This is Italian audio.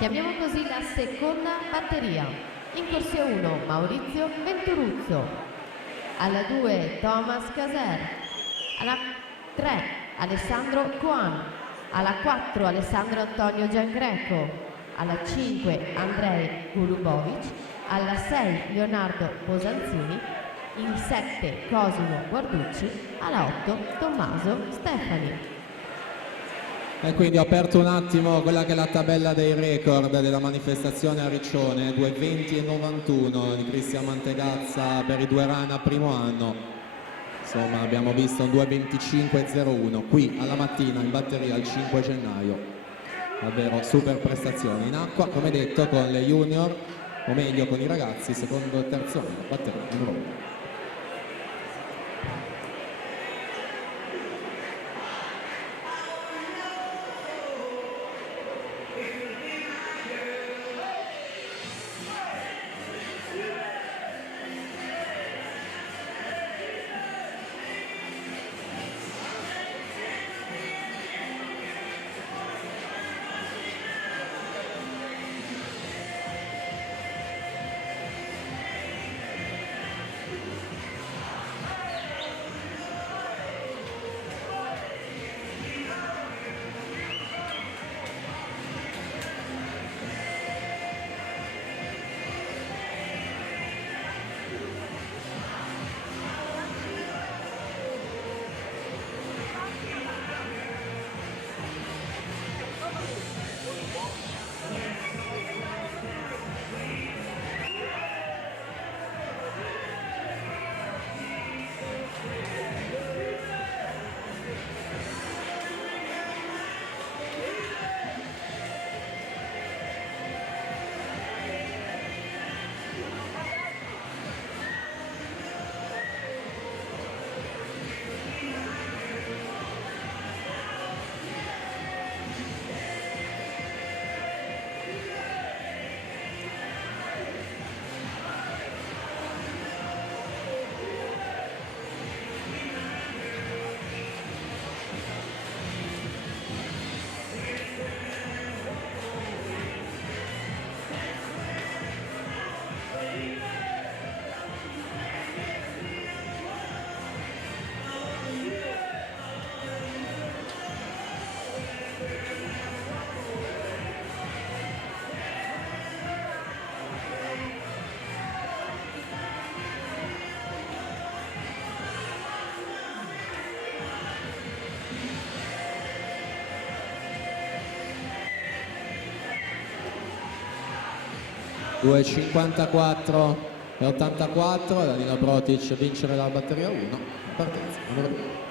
Chiamiamo così la seconda batteria. In corsia 1 Maurizio Venturuzzo, alla 2 Thomas Caser, alla 3 Alessandro Coan, alla 4 Alessandro Antonio Giangreco, alla 5 Andrei Golubovic, alla 6 Leonardo Posanzini, il 7 Cosimo Guarducci, alla 8 Tommaso Stefani. E quindi ho aperto un attimo quella che è la tabella dei record della manifestazione a Riccione, 2:20:91 di Cristian Mantegazza per i 2 run a primo anno. Insomma, abbiamo visto un 2:25:01 qui alla mattina in batteria il 5 gennaio. Davvero super prestazioni. In acqua, come detto, con le junior, o meglio con i ragazzi, secondo e terzo anno, batteria numero 1. (2:54:84), Danilo Protic vincere la batteria 1, partenza numero 2.